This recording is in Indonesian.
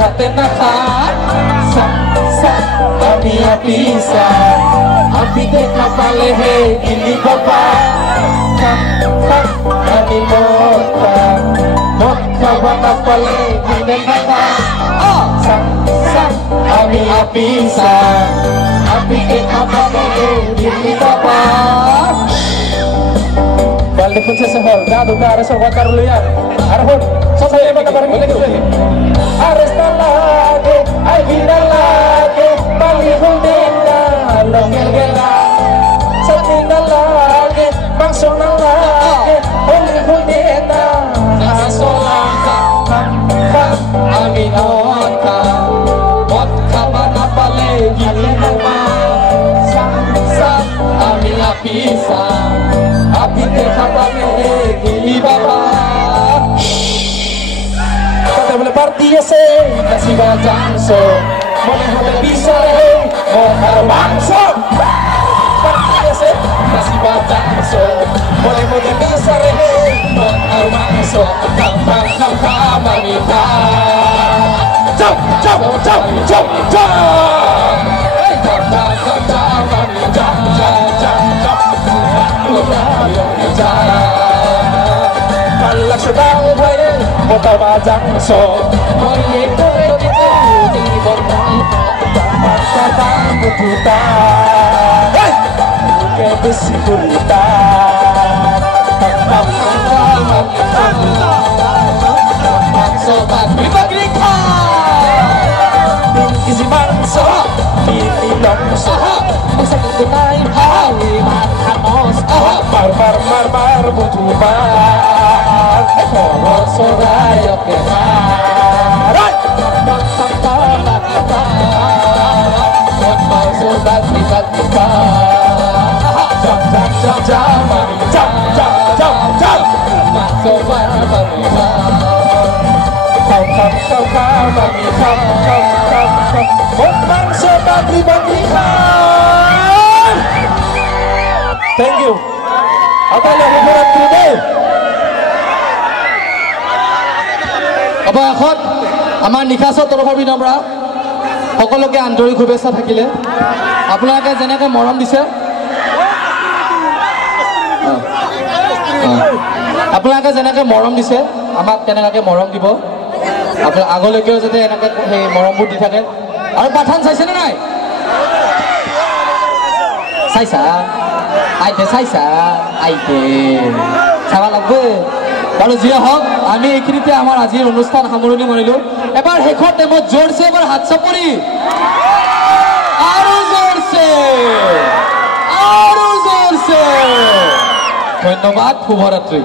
হাতে না খায় আমি আপিসা আমি দেখা পালে হে দিলি বাবা আমি মদ খাওয়া না পালে দিলে বাবা আমি আপিসা আমি দেখা পালে হে দিলি বাবা. Balik pun sesehol, gado ka aras ang watar luyan. Arahon, sasaya ba kabarang ito kasi? Aras na lagi, ay hina lagi, palihon din na, longgel-gela. Sa tina lagi, bangso na lagi, palihon din na, aso lang ka, aminon ka, wag ka ba na paligid naman, sa aming apisan. Api देखा पाने की बाबा kata boleh party se kasih bajang so boleh hati bisa mau bangso party se kasih bajang so boleh hati bisa mau bangso kampang kampang mamita jump jump jump jump jump kampang kampang mamita Palak sedang bayi, motor bajang so. Moye kue di bordang, batang buta. Hey, ke besi buta. Sobat berikut tinggi bangsa, kini bangsa. Bisa dikenai hari makanos. Mar butuban, kolor soraya kemar. Sobat tiba-tiba, jam, sobat berlima. Kau sobat tiba-tiba. Thank you. Atala hiburan today. অৱশেষত আমাৰ নিকাছৰ তৰফৰ পৰা সকলোকে আন্তৰিক শুভেচ্ছা থাকিলে আপোনালোকে যেনেকৈ মৰম দিছে আপোনালোকে যেনেকৈ মৰম দিছে আমাক তেনেকৈ মৰম দিব আপোনালোক আগলৈকেও যাতে এনেকৈ সেই মৰমবোৰ দি থাকে আৰু পাঠান চাইছেনে নাই চাইছা চাইছা চাব লাগবে বাৰু যিয়ে হওক আমি এইখিনিতে আমাৰ আজিৰ অনুষ্ঠান সামৰণি মাৰিলো এবাৰ শেষৰ টাইমত জোৰছে এবাৰ হাত চাপৰি আৰু জোৰছে ধন্যবাদ শুভৰাত্ৰি.